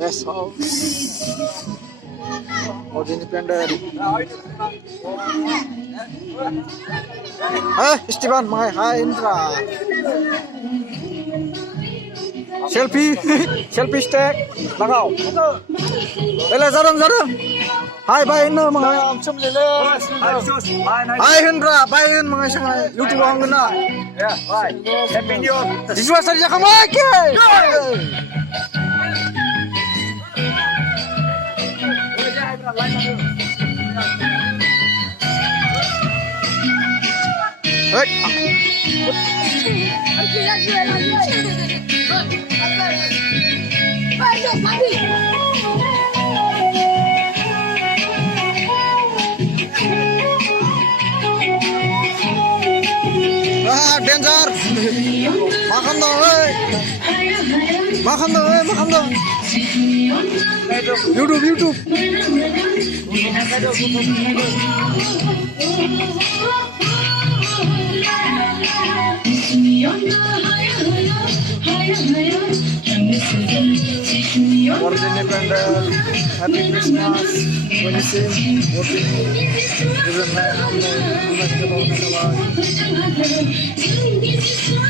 Rest house. Or independent. Hey, Steven, hi Indra. Selfie, selfie stick. लगाओ. Ele jarang. Hi, bye Indra mga. Hi Indra, bye mga mga YouTube ang guna. Yeah, bye. Happy New Year. Disuwa sa ka make. Danger. Makan dong. YouTube. For the independent, Happy Christmas. When you sing, what